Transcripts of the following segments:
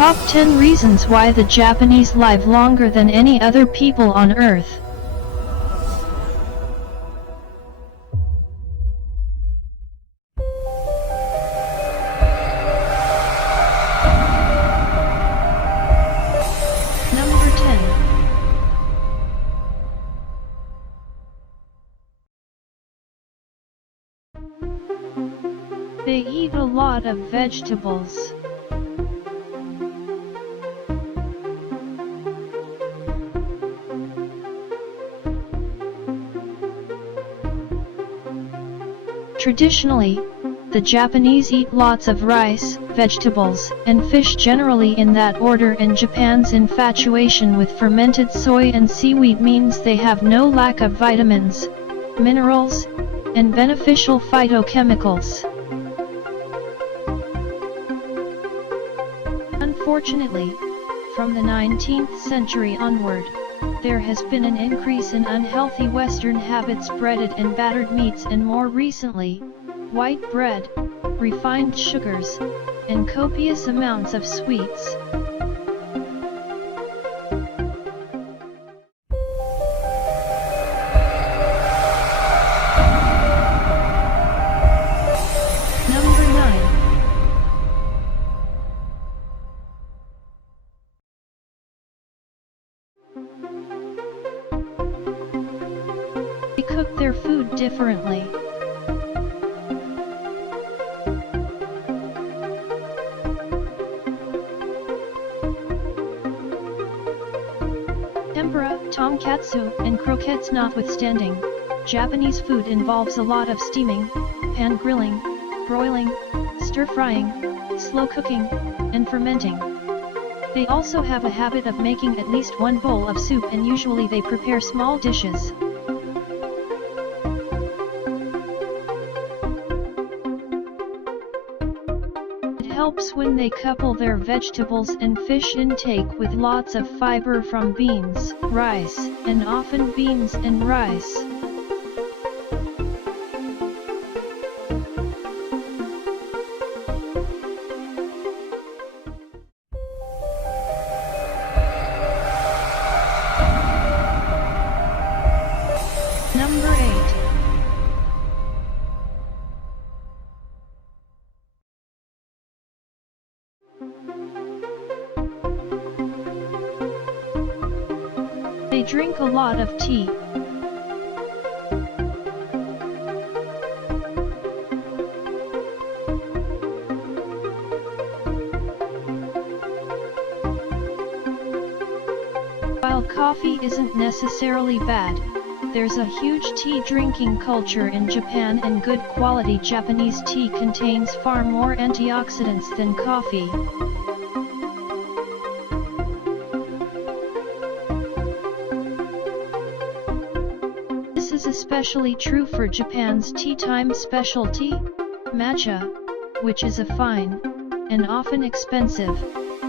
Top 10 reasons why the Japanese live longer than any other people on Earth. Number 10. They eat a lot of vegetables. Traditionally, the Japanese eat lots of rice, vegetables, and fish, generally in that order, and Japan's infatuation with fermented soy and seaweed means they have no lack of vitamins, minerals, and beneficial phytochemicals. Unfortunately, from the 19th century onward, there has been an increase in unhealthy Western habits: breaded and battered meats, and more recently, white bread, refined sugars, and copious amounts of sweets. Number 9. They cook their food differently. Tempura, tonkatsu, and croquettes notwithstanding, Japanese food involves a lot of steaming, pan grilling, broiling, stir-frying, slow cooking, and fermenting. They also have a habit of making at least one bowl of soup, and usually they prepare small dishes. It helps when they couple their vegetables and fish intake with lots of fiber from beans, rice, and often beans and rice. Number 8. They drink a lot of tea. While coffee isn't necessarily bad, there's a huge tea drinking culture in Japan, and good quality Japanese tea contains far more antioxidants than coffee. This is especially true for Japan's tea time specialty, matcha, which is a fine, and often expensive,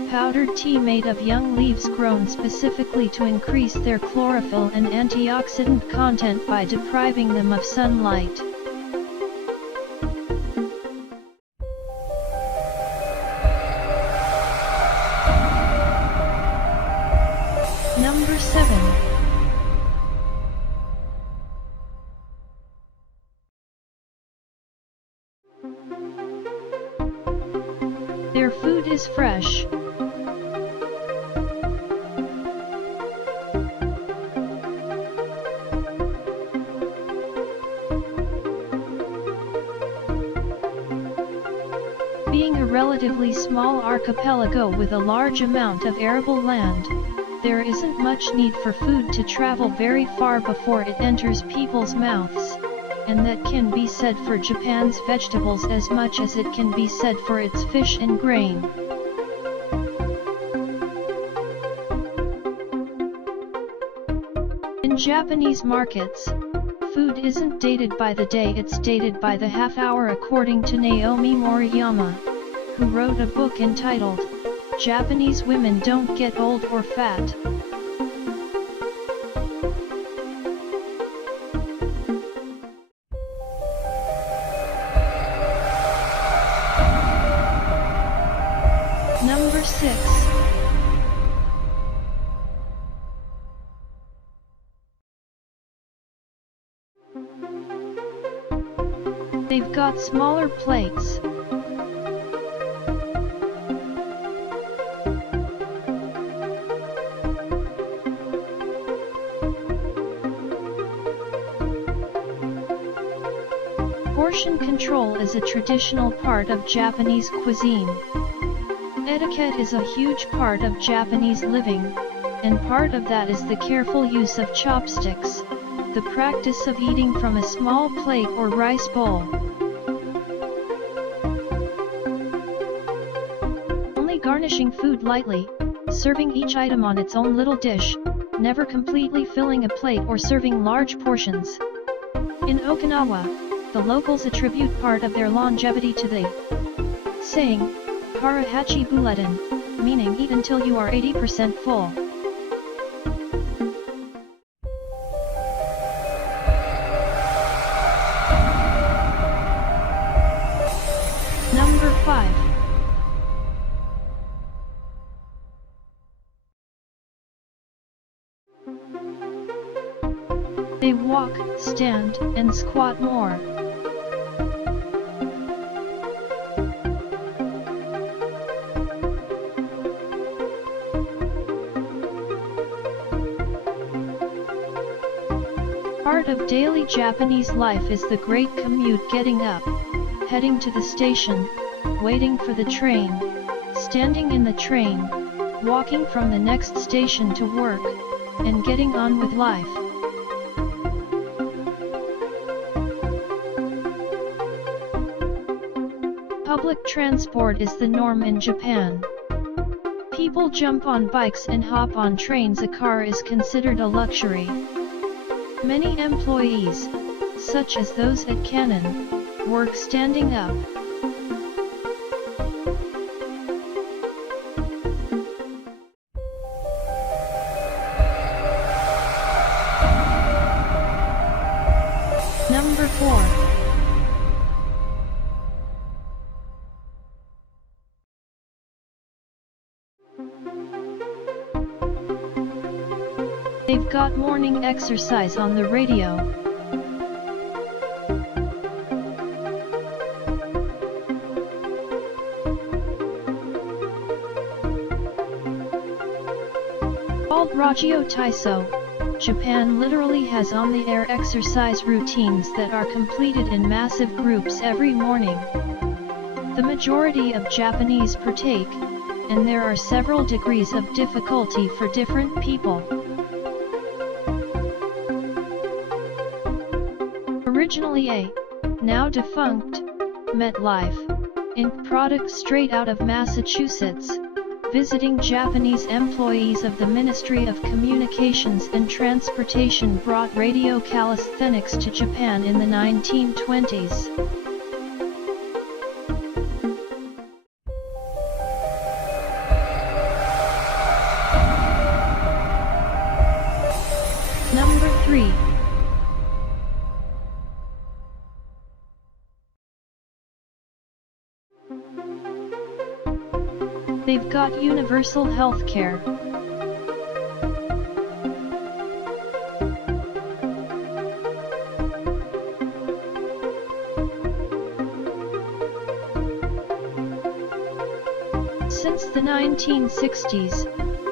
powdered tea made of young leaves grown specifically to increase their chlorophyll and antioxidant content by depriving them of sunlight. Number 7. Their food is fresh. Being a relatively small archipelago with a large amount of arable land, there isn't much need for food to travel very far before it enters people's mouths, and that can be said for Japan's vegetables as much as it can be said for its fish and grain. In Japanese markets, food isn't dated by the day, it's dated by the half hour, according to Naomi Moriyama, who wrote a book entitled, "Japanese Women Don't Get Old or Fat." Number 6. They've got smaller plates. Portion control is a traditional part of Japanese cuisine. Etiquette is a huge part of Japanese living, and part of that is the careful use of chopsticks, the practice of eating from a small plate or rice bowl. Only garnishing food lightly, serving each item on its own little dish, never completely filling a plate or serving large portions. In Okinawa, the locals attribute part of their longevity to the saying, "Karahachi buletin," meaning eat until you are 80% full. Number 5. They walk, stand, and squat more. Part of daily Japanese life is the great commute: getting up, heading to the station, waiting for the train, standing in the train, walking from the next station to work, and getting on with life. Public transport is the norm in Japan. People jump on bikes and hop on trains. A car is considered a luxury. Many employees, such as those at Canon, work standing up. Number 4. They've got morning exercise on the radio. Called Ragio Taiso, Japan literally has on-the-air exercise routines that are completed in massive groups every morning. The majority of Japanese partake, and there are several degrees of difficulty for different people. Originally a, now defunct, MetLife, Inc. product straight out of Massachusetts, visiting Japanese employees of the Ministry of Communications and Transportation brought radio calisthenics to Japan in the 1920s. Number 3. They've got universal health care. Since the 1960s,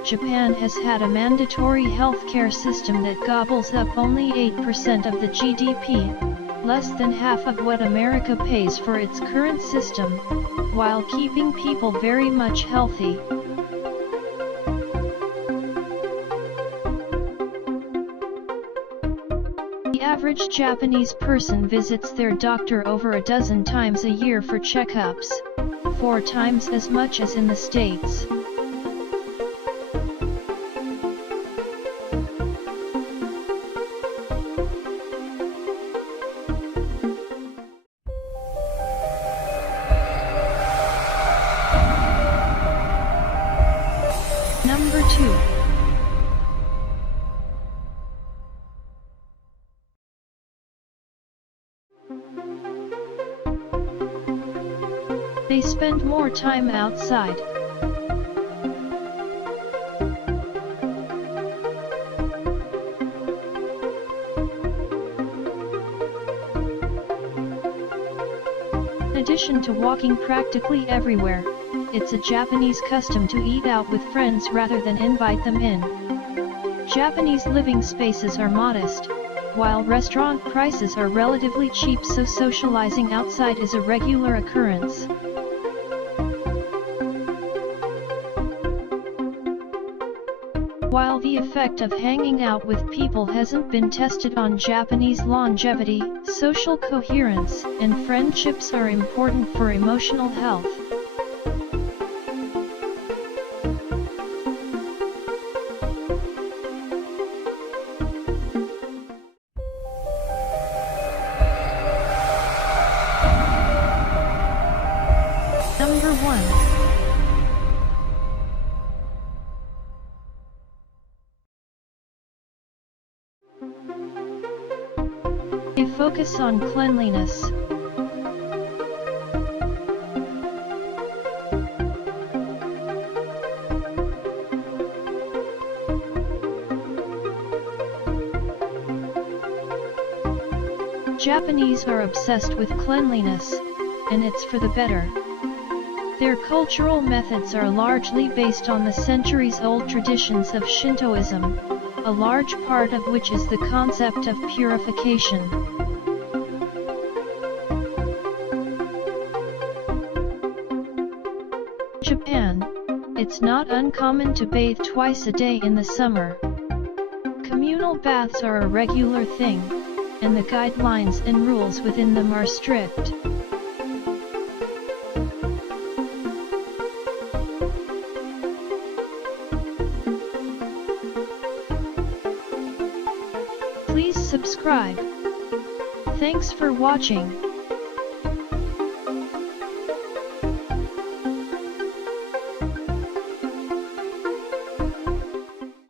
Japan has had a mandatory healthcare system that gobbles up only 8% of the GDP, less than half of what America pays for its current system, while keeping people very much healthy. The average Japanese person visits their doctor over a dozen times a year for checkups, 4 times as much as in the States. Number 2. They spend more time outside. addition to walking practically everywhere, it's a Japanese custom to eat out with friends rather than invite them in. Japanese living spaces are modest, while restaurant prices are relatively cheap, so socializing outside is a regular occurrence. While the effect of hanging out with people hasn't been tested on Japanese longevity, social coherence and friendships are important for emotional health. Number 1. A focus on cleanliness. Japanese are obsessed with cleanliness, and it's for the better. Their cultural methods are largely based on the centuries-old traditions of Shintoism, a large part of which is the concept of purification. Japan, it's not uncommon to bathe twice a day in the summer. Communal baths are a regular thing, and the guidelines and rules within them are strict. Please subscribe. Thanks for watching.